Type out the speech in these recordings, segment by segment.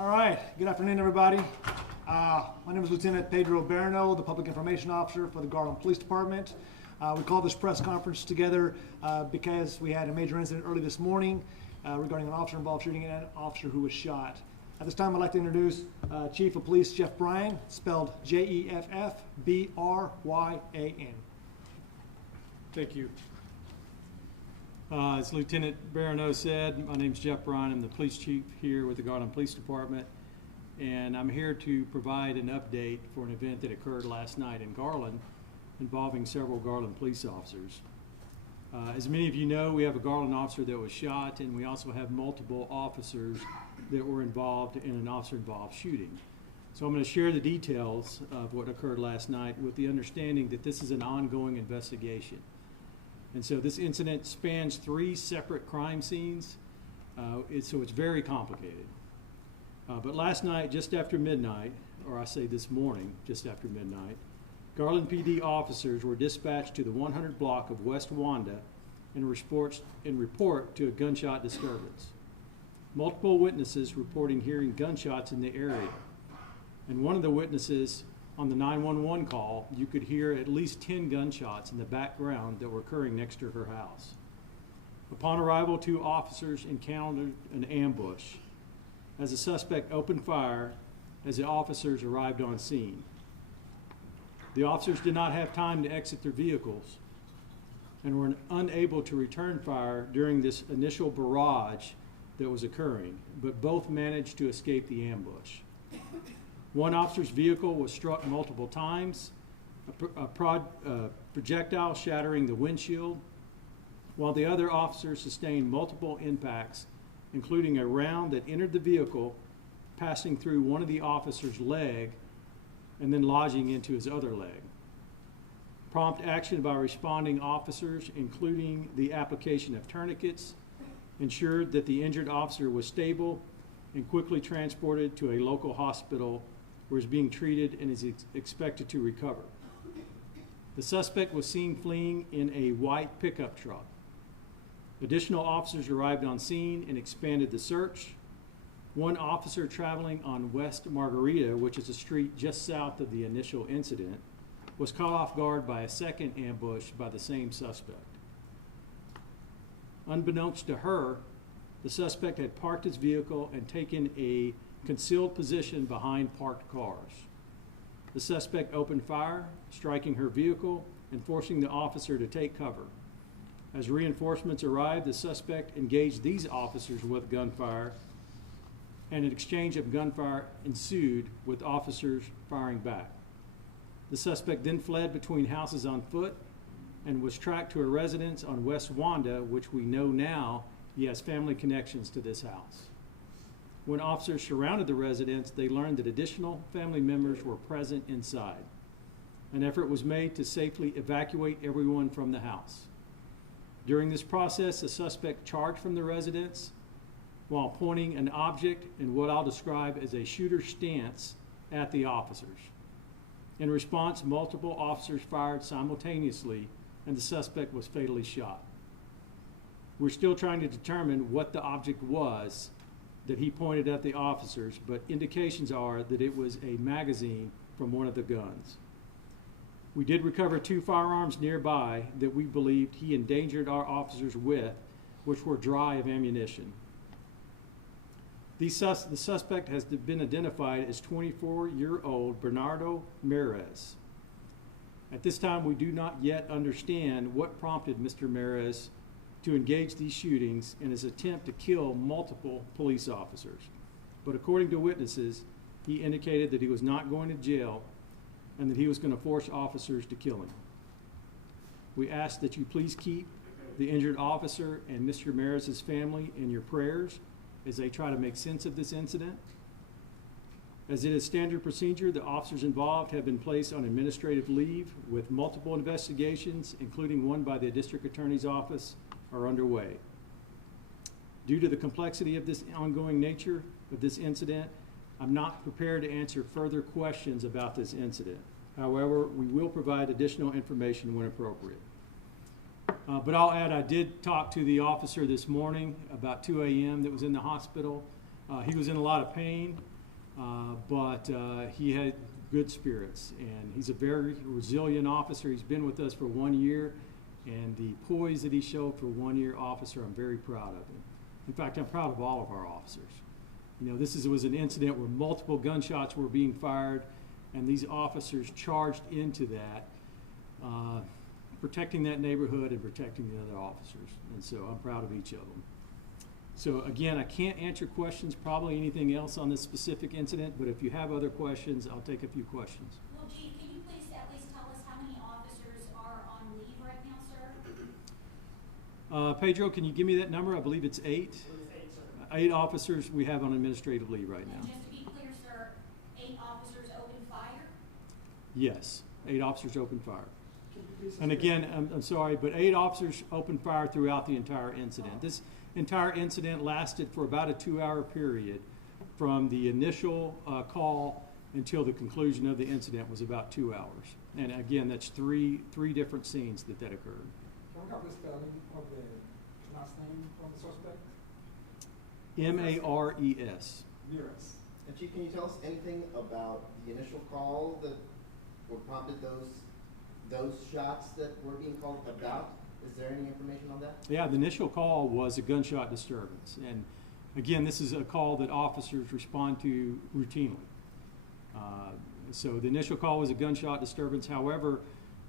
All right, good afternoon, everybody. My name is Lieutenant Pedro Barano, the Public Information Officer for the Garland Police Department. We called this press conference together because we had a major incident early this morning regarding an officer-involved shooting and an officer who was shot. At this time, I'd like to introduce Chief of Police Chief Bryan, spelled Jeffbryan. Thank you. As Lieutenant Barano said, my name's Chief Bryan. I'm the police chief here with the Garland Police Department, and I'm here to provide an update for an event that occurred last night in Garland involving several Garland police officers. As many of you know, we have a Garland officer that was shot, and we also have multiple officers that were involved in an officer-involved shooting. So I'm going to share the details of what occurred last night with the understanding that this is an ongoing investigation. And so this incident spans 3 separate crime scenes, so it's very complicated. But last night, just after midnight, or I say this morning, just after midnight, Garland PD officers were dispatched to the 100 block of West Wanda and report to a gunshot disturbance. Multiple witnesses reporting hearing gunshots in the area. And one of the witnesses on the 911 call, you could hear at least 10 gunshots in the background that were occurring next to her house. Upon arrival, 2 officers encountered an ambush as a suspect opened fire as the officers arrived on scene. The officers did not have time to exit their vehicles and were unable to return fire during this initial barrage that was occurring, but both managed to escape the ambush. One officer's vehicle was struck multiple times, a projectile shattering the windshield, while the other officer sustained multiple impacts, including a round that entered the vehicle, passing through one of the officer's leg and then lodging into his other leg. Prompt action by responding officers, including the application of tourniquets, ensured that the injured officer was stable and quickly transported to a local hospital where he is being treated and is expected to recover. The suspect was seen fleeing in a white pickup truck. Additional officers arrived on scene and expanded the search. One officer traveling on West Margarita, which is a street just south of the initial incident, was caught off guard by a second ambush by the same suspect. Unbeknownst to her, the suspect had parked his vehicle and taken a concealed position behind parked cars. The suspect opened fire, striking her vehicle and forcing the officer to take cover. As reinforcements arrived, the suspect engaged these officers with gunfire, and an exchange of gunfire ensued with officers firing back. The suspect then fled between houses on foot and was tracked to a residence on West Wanda, which we know now he has family connections to this house. When officers surrounded the residence, they learned that additional family members were present inside. An effort was made to safely evacuate everyone from the house. During this process, the suspect charged from the residence while pointing an object in what I'll describe as a shooter stance at the officers. In response, multiple officers fired simultaneously, and the suspect was fatally shot. We're still trying to determine what the object was that he pointed at the officers, but indications are that it was a magazine from one of the guns. We did recover 2 firearms nearby that we believed he endangered our officers with, which were dry of ammunition. The suspect has been identified as 24-year-old Bernardo Mares. At this time, we do not yet understand what prompted Mr. Mares to engage these shootings in his attempt to kill multiple police officers. But according to witnesses, he indicated that he was not going to jail and that he was going to force officers to kill him. We ask that you please keep the injured officer and Mr. Mares' family in your prayers as they try to make sense of this incident. As it is standard procedure, the officers involved have been placed on administrative leave with multiple investigations, including one by the District Attorney's Office, are underway. Due to the complexity of this ongoing nature of this incident, I'm not prepared to answer further questions about this incident. However, we will provide additional information when appropriate. But I'll add, I did talk to the officer this morning about 2 a.m. that was in the hospital. He was in a lot of pain. but he had good spirits, and he's a very resilient officer. He's been with us for 1 year, and the poise that he showed for 1 year officer, I'm very proud of him. In fact, I'm proud of all of our officers. You know, was an incident where multiple gunshots were being fired, and these officers charged into that, protecting that neighborhood and protecting the other officers. And so I'm proud of each of them. So again, I can't answer questions, probably anything else on this specific incident, but if you have other questions, I'll take a few questions. Well, Chief, can you please at least tell us how many officers are on leave right now, sir? Pedro, can you give me that number? I believe it's 8. 8 officers we have on administrative leave right now. And just to be clear, sir, 8 officers opened fire? Yes, 8 officers opened fire. And again, I'm sorry, but 8 officers opened fire throughout the entire incident. This entire incident lasted for about a 2-hour period. From the initial call until the conclusion of the incident was about 2 hours. And again, that's three different scenes that occurred. Can we have the spelling of the last name from the suspect? M-A-R-E-S. Nearest. And Chief, can you tell us anything about the initial call that prompted those shots that were being called about? Is there any information on that? Yeah, the initial call was a gunshot disturbance. And again, this is a call that officers respond to routinely. So the initial call was a gunshot disturbance. However,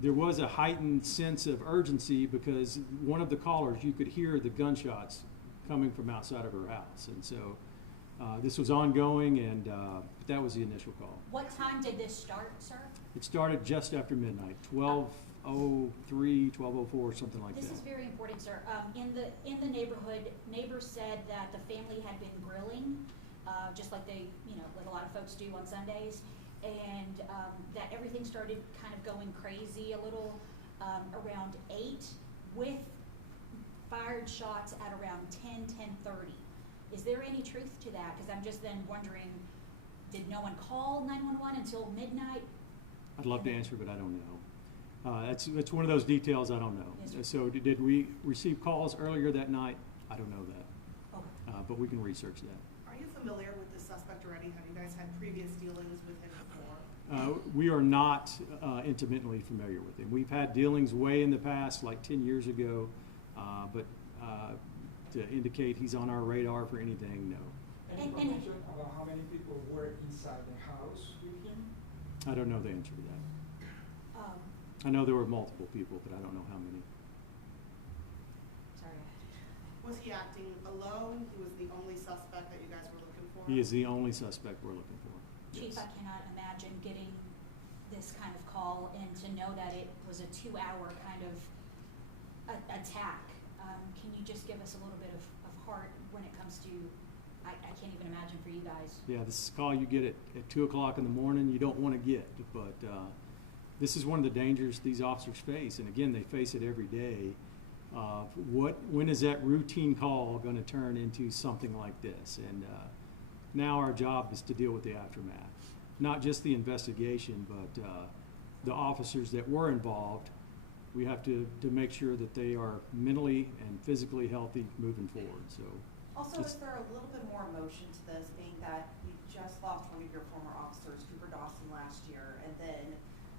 there was a heightened sense of urgency because one of the callers, you could hear the gunshots coming from outside of her house. And so this was ongoing, and but that was the initial call. What time did this start, sir? It started just after midnight, 12:03, 12:04, something like This that. is very important, sir. In the neighborhood, neighbors said that the family had been grilling, just like like a lot of folks do on Sundays, and that everything started kind of going crazy a little around 8, with fired shots at around 10:30. Is there any truth to that? Because I'm just then wondering, did no one call 911 until midnight? I'd love to answer, but I don't know. It's one of those details I don't know. Yes, sir. So did we receive calls earlier that night? I don't know that, Okay. but we can research that. Are you familiar with the suspect already? Have you guys had previous dealings with him before? We are not intimately familiar with him. We've had dealings way in the past, like 10 years ago, but to indicate he's on our radar for anything, no. Any And- information about how many people were inside the house with him? I don't know the answer to that. I know there were multiple people, but I don't know how many. Sorry. Was he acting alone? He was the only suspect that you guys were looking for? He is the only suspect we're looking for. Chief, Yes. I cannot imagine getting this kind of call and to know that it was a 2-hour kind of attack. Can you just give us a little bit of heart when it comes to, I can't even imagine for you guys. Yeah, this is a call you get at 2 o'clock in the morning. You don't want to get, but this is one of the dangers these officers face, and again, they face it every day. When is that routine call going to turn into something like this? And now our job is to deal with the aftermath, not just the investigation, but the officers that were involved. We have to make sure that they are mentally and physically healthy moving forward. So. Also, is there a little bit more emotion to this, being that you just lost one of your former officers, Cooper Dawson, last year, and then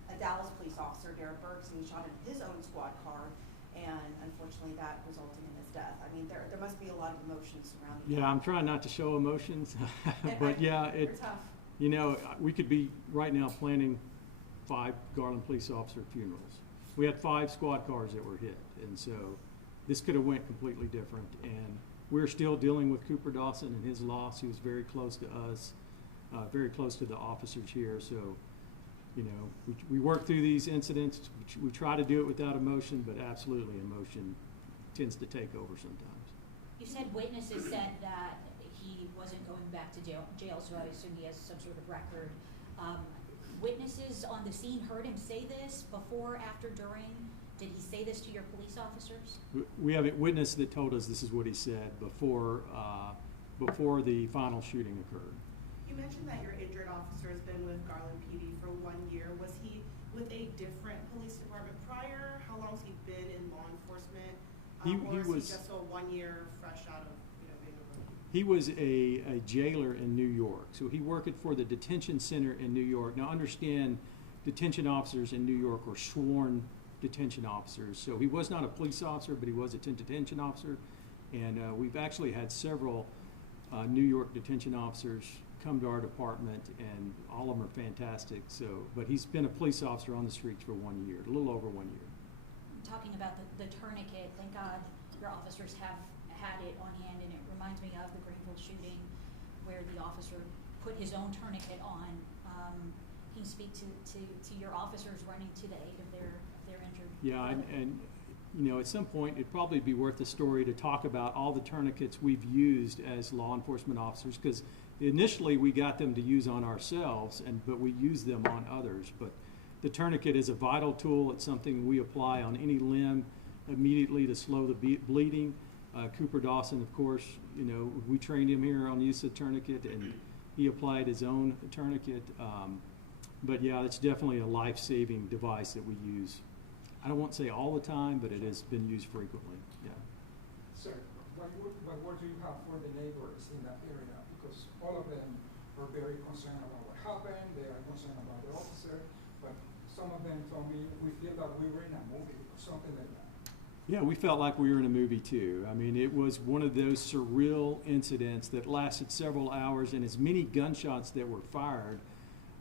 a Dallas police officer, Derek Bergson, shot in his own squad car, and unfortunately that resulted in his death. I mean, there must be a lot of emotion surrounding that. Yeah, I'm trying not to show emotions, but yeah, They're tough. you know, we could be right now planning 5 Garland police officer funerals. We had 5 squad cars that were hit, and so this could have went completely different. And we're still dealing with Cooper Dawson and his loss. He was very close to us, very close to the officers here. So, you know, we work through these incidents. We try to do it without emotion, but absolutely emotion tends to take over sometimes. You said witnesses said that he wasn't going back to jail, so I assume he has some sort of record. Witnesses on the scene heard him say this before, after, during? Did he say this to your police officers? We have a witness that told us this is what he said before the final shooting occurred. You mentioned that your injured officer has been with Garland PD for 1 year. Was he with a different police department prior? How long has he been in law enforcement? He or is was- he just a 1 year fresh out of being a rookie? He was a jailer in New York, so he worked for the detention center in New York. Now understand, detention officers in New York are sworn detention officers. So he was not a police officer, but he was a detention officer. And we've actually had several New York detention officers come to our department, and all of them are fantastic. So, but he's been a police officer on the streets for 1 year, a little over 1 year. Talking about the tourniquet, thank God your officers have had it on hand, and it reminds me of the Greenville shooting where the officer put his own tourniquet on. Can you speak to your officers running to the aid of their injured? Yeah, and you know, at some point it'd probably be worth a story to talk about all the tourniquets we've used as law enforcement officers, because initially we got them to use on ourselves, but we use them on others. But the tourniquet is a vital tool. It's something we apply on any limb immediately to slow the bleeding. Cooper Dawson, of course, you know, we trained him here on use of tourniquet, and he applied his own tourniquet. But yeah, it's definitely a life-saving device that we use. I don't want to say all the time, but it has been used frequently. Yeah. Sir, what word do you have for the neighbors in that area? Because all of them are very concerned about what happened. They are concerned about the officer, but some of them told me we feel that we were in a movie or something like that. Yeah, we felt like we were in a movie too. I mean, it was one of those surreal incidents that lasted several hours, and as many gunshots that were fired,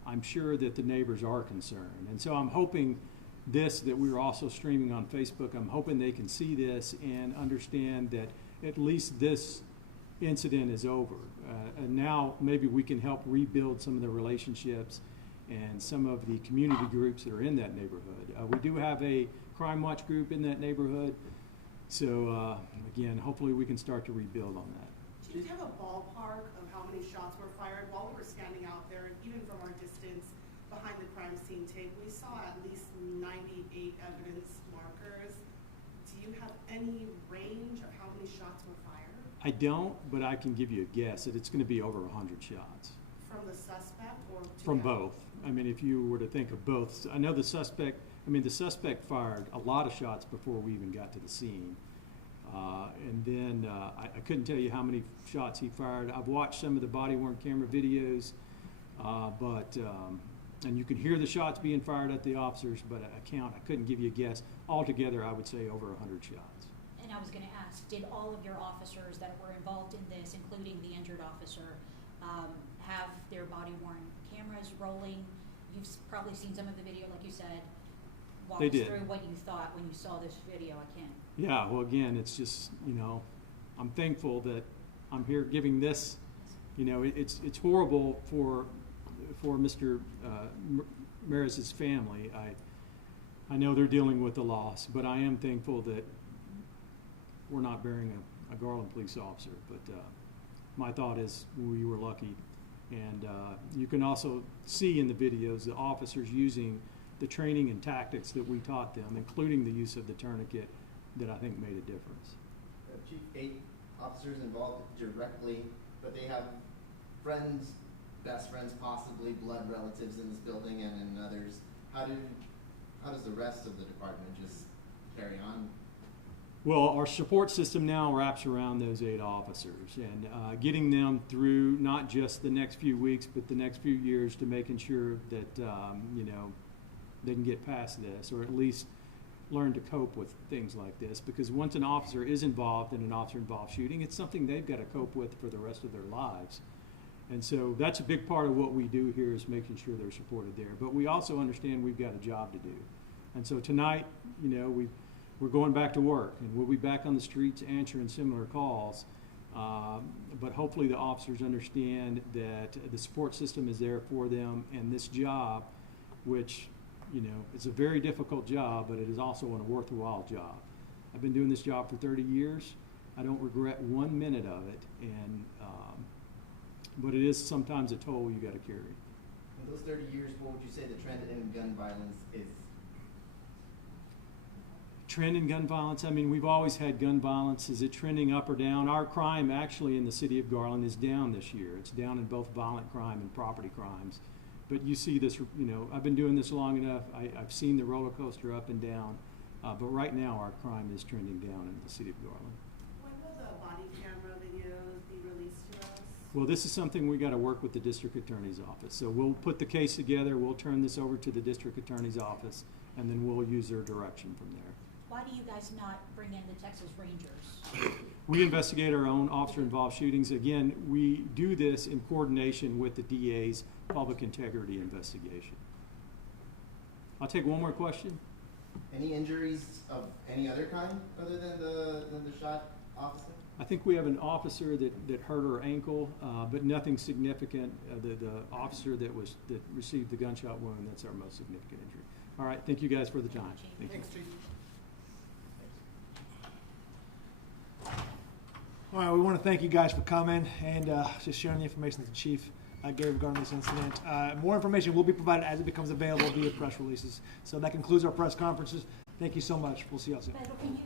I'm sure that the neighbors are concerned. And so I'm hoping that we were also streaming on Facebook, I'm hoping they can see this and understand that at least this incident is over. And now maybe we can help rebuild some of the relationships and some of the community groups that are in that neighborhood. We do have a crime watch group in that neighborhood. So again, hopefully we can start to rebuild on that. Do you have a ballpark of how many shots were fired? While we were standing out there, even from our distance behind the crime scene tape, we saw at least 98 evidence markers. Do you have any range of how many shots were fired? I don't, but I can give you a guess that it's going to be over 100 shots. From the suspect or From together? both. I mean, if you were to think of both, I know the suspect fired a lot of shots before we even got to the scene. And then I couldn't tell you how many shots he fired. I've watched some of the body-worn camera videos, and you can hear the shots being fired at the officers, but I couldn't give you a guess. Altogether, I would say over 100 shots. And I was going to ask, did all of your officers that were involved in this, including the injured officer, have their body-worn cameras rolling? You've probably seen some of the video, like you said. Walk They us did. through what you thought when you saw this video. I can't. Yeah, well, again, it's just, you know, I'm thankful that I'm here giving this. You know, it's horrible for Mr. Maris's family. I know they're dealing with the loss, but I am thankful that we're not burying a Garland police officer. But my thought is we were lucky. And you can also see in the videos the officers using the training and tactics that we taught them, including the use of the tourniquet, that I think made a difference. Chief, 8 officers involved directly, but they have friends, best friends, possibly blood relatives in this building and in others. How does the rest of the department just carry on? Well, our support system now wraps around those 8 officers, and getting them through not just the next few weeks, but the next few years, to making sure that you know, they can get past this, or at least learn to cope with things like this. Because once an officer is involved in an officer-involved shooting, it's something they've got to cope with for the rest of their lives. And so that's a big part of what we do here, is making sure they're supported there. But we also understand we've got a job to do. And so tonight, you know, we're going back to work, and we'll be back on the streets answering similar calls. But hopefully the officers understand that the support system is there for them, and this job, which, you know, it's a very difficult job, but it is also a worthwhile job. I've been doing this job for 30 years. I don't regret 1 minute of it, and but it is sometimes a toll you got to carry. In those 30 years, what would you say the trend in gun violence is? Trend in gun violence, I mean, we've always had gun violence. Is it trending up or down? Our crime actually in the city of Garland is down this year. It's down in both violent crime and property crimes. But you see this, you know, I've been doing this long enough. I've seen the roller coaster up and down. But right now our crime is trending down in the city of Garland. When will the body camera videos be released Well, this is something we got to work with the district attorney's office. So we'll put the case together, we'll turn this over to the district attorney's office, and then we'll use their direction from there. Why do you guys not bring in the Texas Rangers? We investigate our own officer-involved shootings. Again, we do this in coordination with the DA's public integrity investigation. I'll take one more question. Any injuries of any other kind other than the shot officer? I think we have an officer that hurt her ankle, but nothing significant. The officer that received the gunshot wound, that's our most significant injury. All right, thank you guys for the time. Thank you. Thanks, Chief. All right, we want to thank you guys for coming and just sharing the information that the chief gave regarding this incident. More information will be provided as it becomes available via press releases. So that concludes our press conferences. Thank you so much. We'll see y'all soon. Pedro, can you